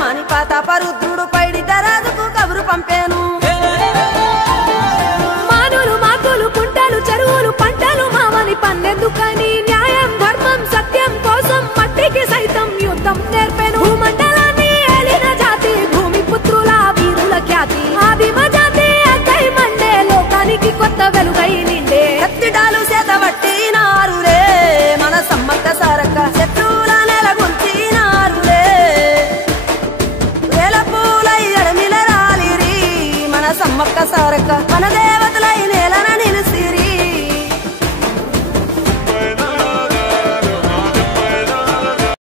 మాని పాతాపరుద్రుడు పైడిత రాజుకు కబురు పంపేను మానులు మాకులు కుంటలు చెరువులు పంటలు మామని పన్నెందుకని న్యాయం ధర్మం సత్యం కోసం మట్టికి సైతం యుద్ధం నేర్పెను భూమండలాన్ని ఏలిన జాతి భూమి పుత్రుల వీరుల ఖ్యాతి ఆదిమ జాతి అక్కై మండే లోకానికి కొత్త వెలుగై నిండే కత్తిడాలు చేతబట్టినారులే మన సమ్మక్క సారక్క శత్రువుల నెలగొల్చినారులే వేల పూలై అడమిల రాలిరి మన సమ్మక్క సారక్క మన దేవ